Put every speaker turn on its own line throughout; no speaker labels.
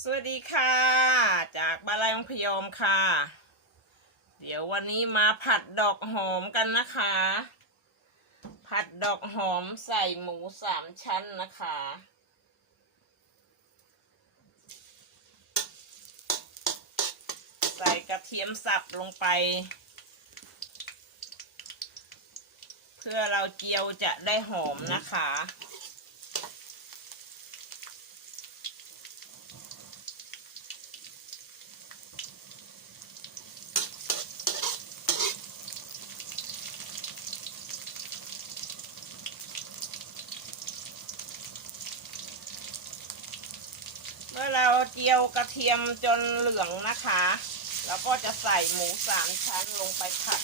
สวัสดีค่ะ จากบาลายองพยอมค่ะ เดี๋ยววันนี้มาผัดดอกหอมกันนะคะ ผัดดอกหอมใส่หมูสามชั้นนะคะ ใส่กระเทียมสับลงไป เพื่อเราเจียวจะได้หอมนะคะ เมื่อเราเจียวกระเทียมจนเหลืองนะคะ แล้วก็จะใส่หมูสามชั้นลงไปผัด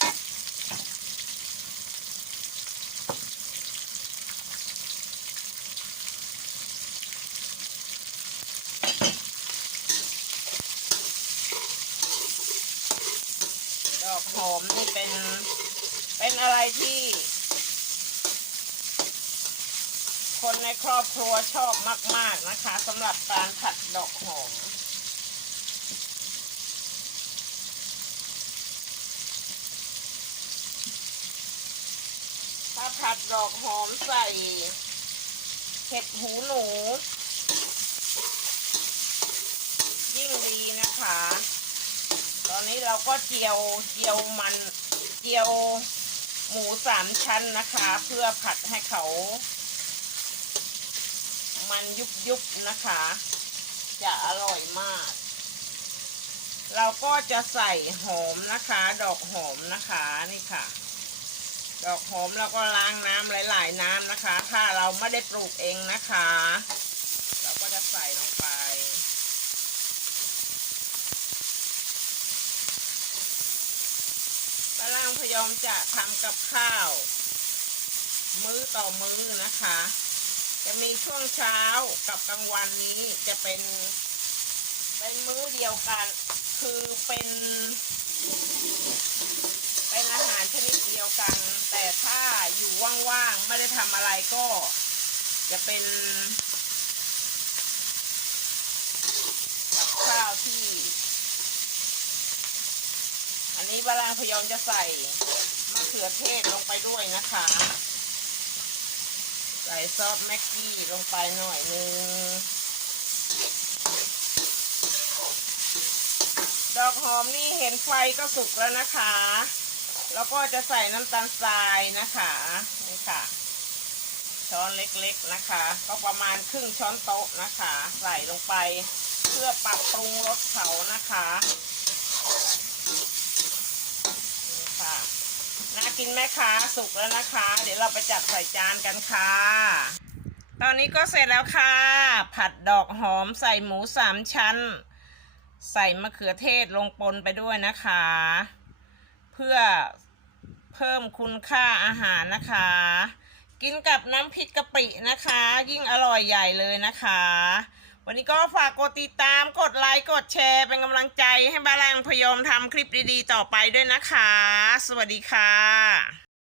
ดอกหอมนี่เป็นเป็นอะไรที่ ครอบครัวชอบมาก ๆนะคะสำหรับการผัดดอกหอมถ้าผัดดอกหอมใส่เห็ดหูหนู ยิ่งดีนะคะ ตอนนี้เราก็เจียวเจียวมันเจียวหมูสามชั้นนะคะ เพื่อผัดให้เขา มันยุบยุบๆนะคะ จะอร่อยมาก เราก็จะใส่หอมนะคะ ดอกหอมนะคะนี่ค่ะ ดอกหอมเราก็ล้างน้ำหลาย ๆ น้ำนะคะ ถ้าเราไม่ได้ปลูกเองนะคะ เราก็จะใส่ลงไปป้าล่างพยอมจะทำกับข้าว มื้อต่อมื้อนะคะ จะมีช่วงเช้ากับกลางวันนี้จะเป็นเป็นมื้อเดียวกัน คือเป็น เป็นอาหารชนิดเดียวกัน แต่ถ้าอยู่ว่างๆไม่ได้ทำอะไรก็ จะเป็นกับข้าวที่ อันนี้บาลางพยอมจะใส่มะเขือเทศลงไปด้วยนะคะ ใส่ซอสแม็กกี้ลงไปหน่อยนึง ดอกหอมนี่เห็นไฟก็สุกแล้วนะคะ แล้วก็จะใส่น้ำตาลทรายนะคะนี่ค่ะ ช้อนเล็กๆนะคะ ก็ประมาณครึ่งช้อนโต๊ะนะคะ ใส่ลงไปเพื่อปรับปรุงรสเขานะคะนี่ค่ะ น่า กินไหมคะสุกแล้วนะคะ เดี๋ยวเราไปจัดใส่จานกันค่ะ ตอนนี้ก็เสร็จแล้วค่ะ ผัดดอกหอมใส่หมูสามชั้น ใส่มะเขือเทศลงปนไปด้วยนะคะ เพื่อเพิ่มคุณค่าอาหารนะคะ กินกับน้ำพริกกะปินะคะ ยิ่งอร่อยใหญ่เลยนะคะ วันนี้ก็ฝากกดติดตามกดไลค์กดแชร์เป็นกำลังใจให้บาลังพยอมทำคลิปดีๆ ต่อไปด้วยนะคะ สวัสดีค่ะ